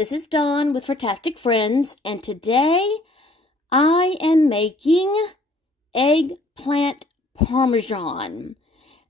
this is Dawn with Furtastic Friends, and today I am making eggplant parmesan.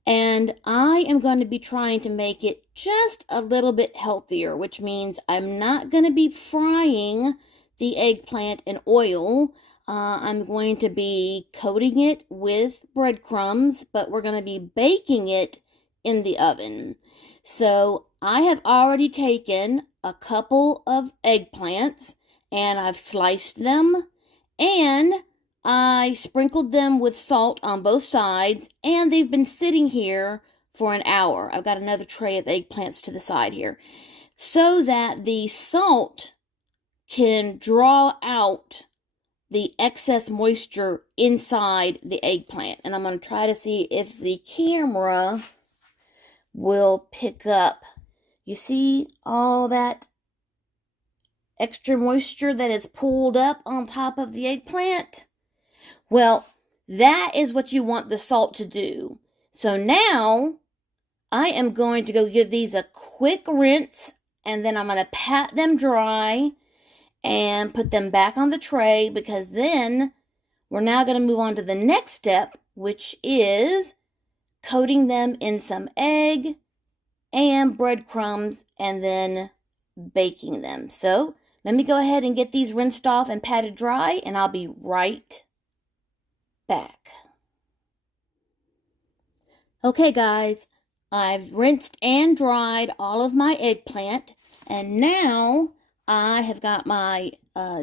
And I am going to be trying to make it just a little bit healthier, which means I'm not going to be frying the eggplant in oil. I'm going to be coating it with breadcrumbs, but we're going to be baking it in the oven. So I have already taken a couple of eggplants and I've sliced them and I sprinkled them with salt on both sides, and they've been sitting here for an hour. I've got another tray of eggplants to the side here, so that the salt can draw out the excess moisture inside the eggplant. And I'm going to try to see if the camera will pick up. You see all that extra moisture that is pulled up on top of the eggplant? Well, that is what you want the salt to do. So now, I am going to go give these a quick rinse, and then I'm going to pat them dry and put them back on the tray, because then we're now going to move on to the next step, which is coating them in some egg and breadcrumbs and then baking them. So, let me go ahead and get these rinsed off and patted dry, and I'll be right back. Okay guys, I've rinsed and dried all of my eggplant, and now I have got my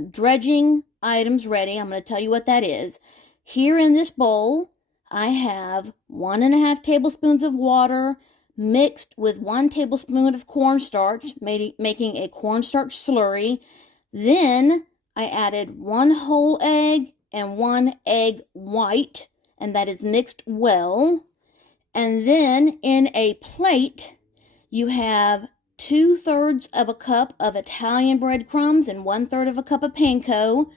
dredging items ready. I'm going to tell you what that is. Here in this bowl, I have 1.5 tablespoons of water mixed with 1 tablespoon of cornstarch, making a cornstarch slurry. Then I added 1 whole egg and 1 egg white, and that is mixed well. And then in a plate, you have 2/3 of a cup of Italian breadcrumbs and 1/3 of a cup of panko.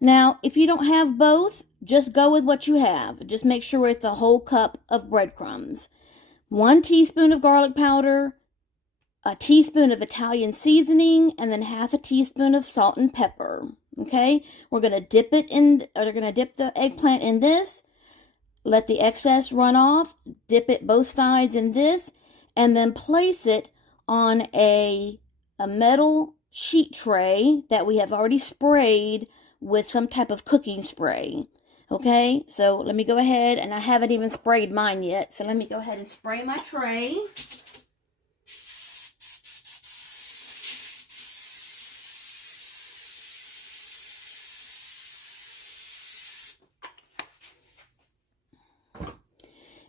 Now, if you don't have both, just go with what you have. Just make sure it's a whole cup of breadcrumbs. 1 teaspoon of garlic powder, a teaspoon of Italian seasoning, and then 1/2 teaspoon of salt and pepper. Okay, we're going to dip it in, or they're going to dip the eggplant in this, let the excess run off, dip it both sides in this, and then place it on a metal sheet tray that we have already sprayed with some type of cooking spray. Okay, so let me go ahead, and I haven't even sprayed mine yet, so let me go ahead and spray my tray.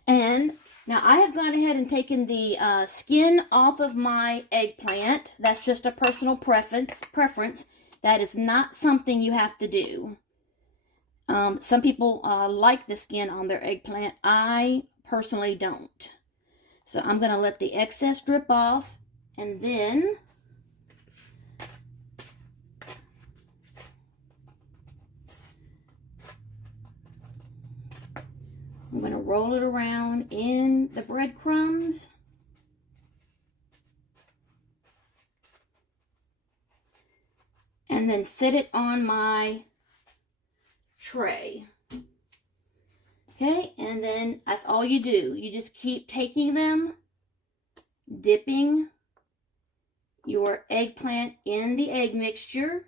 And now I have gone ahead and taken the skin off of my eggplant. That's just a personal preference. That is not something you have to do. Some people like the skin on their eggplant. I personally don't. So I'm going to let the excess drip off, and then I'm going to roll it around in the breadcrumbs. And then sit it on my tray. Okay, and then that's all you do. You just keep taking them, dipping your eggplant in the egg mixture.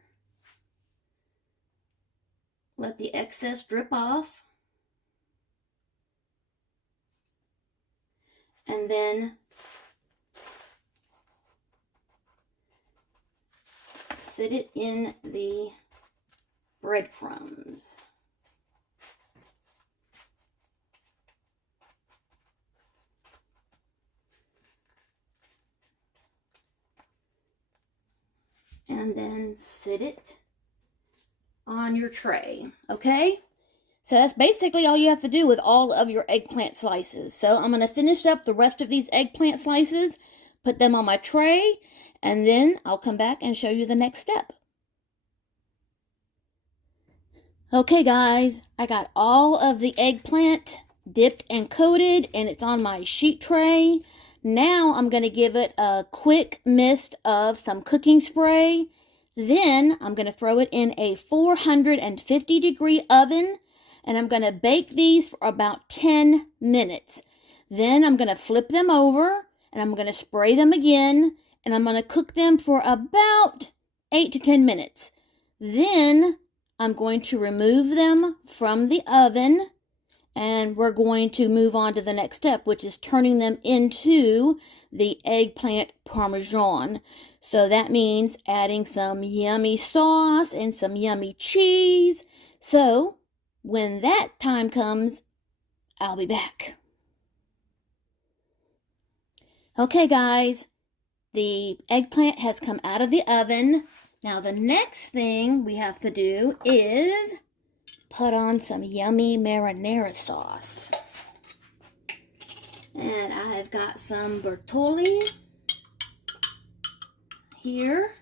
Let the excess drip off. And then sit it in the breadcrumbs. And then sit it on your tray, okay? So that's basically all you have to do with all of your eggplant slices. So I'm going to finish up the rest of these eggplant slices, put them on my tray, and then I'll come back and show you the next step. Okay guys, I got all of the eggplant dipped and coated, and it's on my sheet tray. Now I'm going to give it a quick mist of some cooking spray. Then I'm going to throw it in a 450-degree oven, and I'm going to bake these for about 10 minutes. Then I'm going to flip them over, and I'm going to spray them again, and I'm going to cook them for about 8 to 10 minutes. Then I'm going to remove them from the oven, and we're going to move on to the next step, which is turning them into the eggplant parmesan. So that means adding some yummy sauce and some yummy cheese. So when that time comes, I'll be back. Okay, guys, the eggplant has come out of the oven. Now the next thing we have to do is put on some yummy marinara sauce. And I have got some Bertolli here.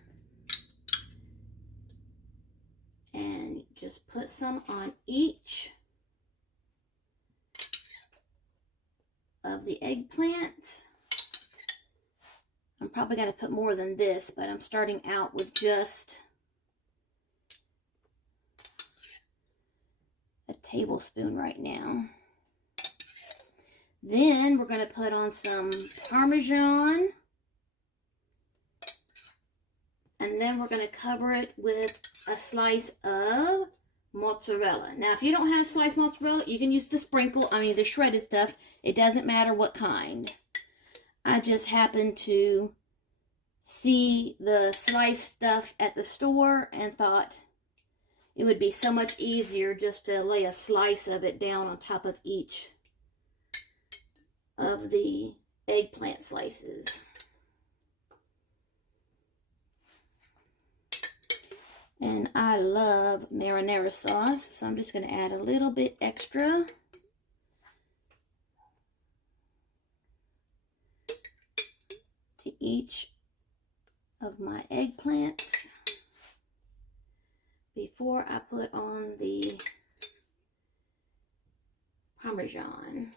And just put some on each of the eggplants. I'm probably going to put more than this, but I'm starting out with just a tablespoon right now. Then we're going to put on some Parmesan. And then we're going to cover it with a slice of mozzarella. Now, if you don't have sliced mozzarella, you can use the the shredded stuff. It doesn't matter what kind. I just happened to see the sliced stuff at the store and thought it would be so much easier just to lay a slice of it down on top of each of the eggplant slices. And I love marinara sauce, so I'm just going to add a little bit extra. To each of my eggplants before I put on the Parmesan.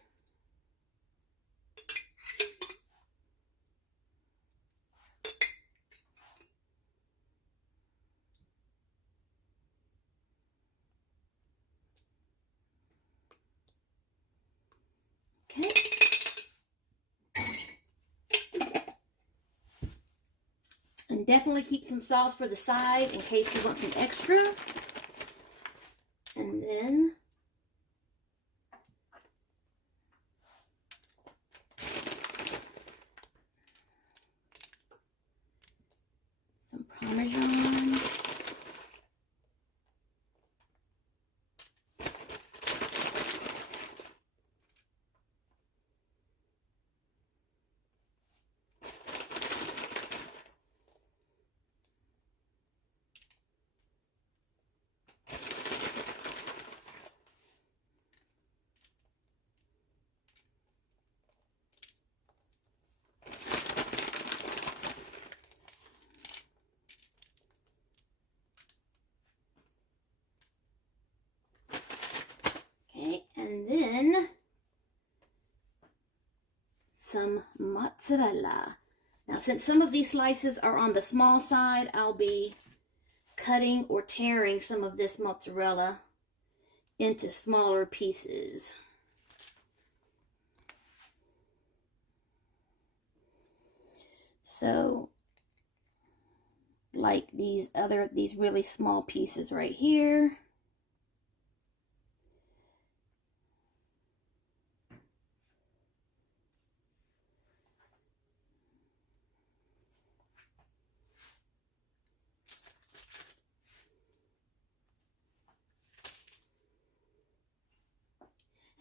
Okay. And definitely keep some sauce for the side in case you want some extra. And then some Parmesan. And then some mozzarella. Now, since some of these slices are on the small side, I'll be cutting or tearing some of this mozzarella into smaller pieces. So, like these really small pieces right here.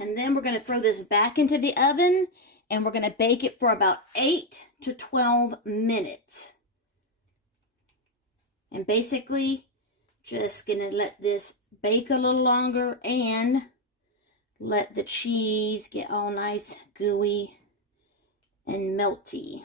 And then we're going to throw this back into the oven, and we're going to bake it for about 8 to 12 minutes. And basically, just going to let this bake a little longer and let the cheese get all nice, gooey, and melty.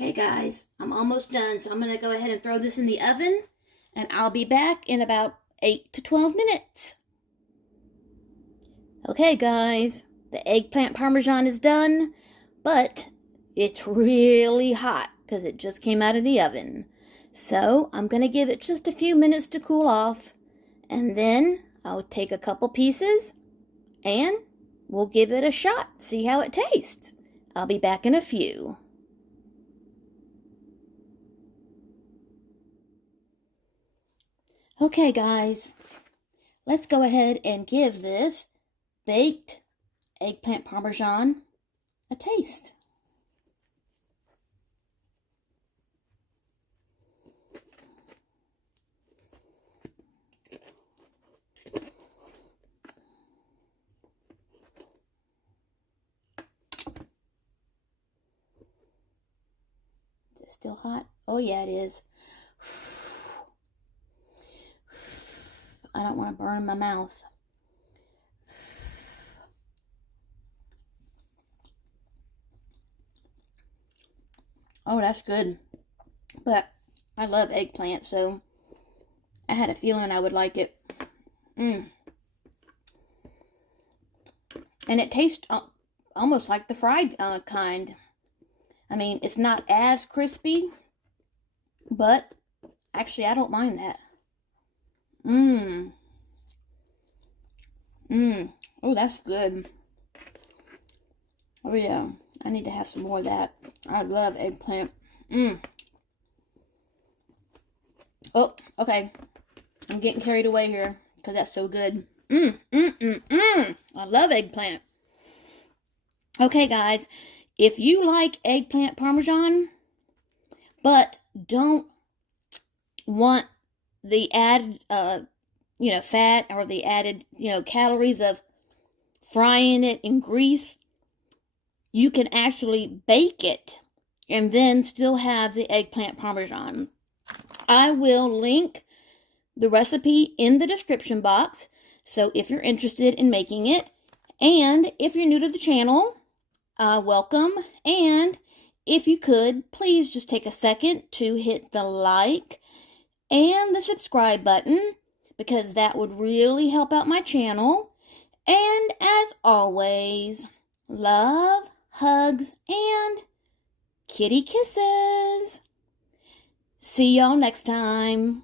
Okay guys, I'm almost done, so I'm going to go ahead and throw this in the oven, and I'll be back in about 8 to 12 minutes. Okay guys, the eggplant parmesan is done, but it's really hot because it just came out of the oven. So I'm going to give it just a few minutes to cool off, and then I'll take a couple pieces and we'll give it a shot, see how it tastes. I'll be back in a few. Okay guys, let's go ahead and give this baked eggplant parmesan a taste. Is it still hot? Oh yeah, it is. I don't want to burn my mouth. Oh, that's good. But I love eggplant, so I had a feeling I would like it. And it tastes almost like the fried kind. I mean, it's not as crispy, but actually I don't mind that. Oh, that's good. Oh yeah, I need to have some more of that. I love eggplant. Oh, okay. I'm getting carried away here because that's so good. I love eggplant. Okay, guys, if you like eggplant parmesan, but don't want the added, fat or the added, calories of frying it in grease, you can actually bake it and then still have the eggplant parmesan. I will link the recipe in the description box, so if you're interested in making it, and if you're new to the channel, welcome, and if you could, please just take a second to hit the like and the subscribe button, because that would really help out my channel. And as always, love, hugs, and kitty kisses. See y'all next time.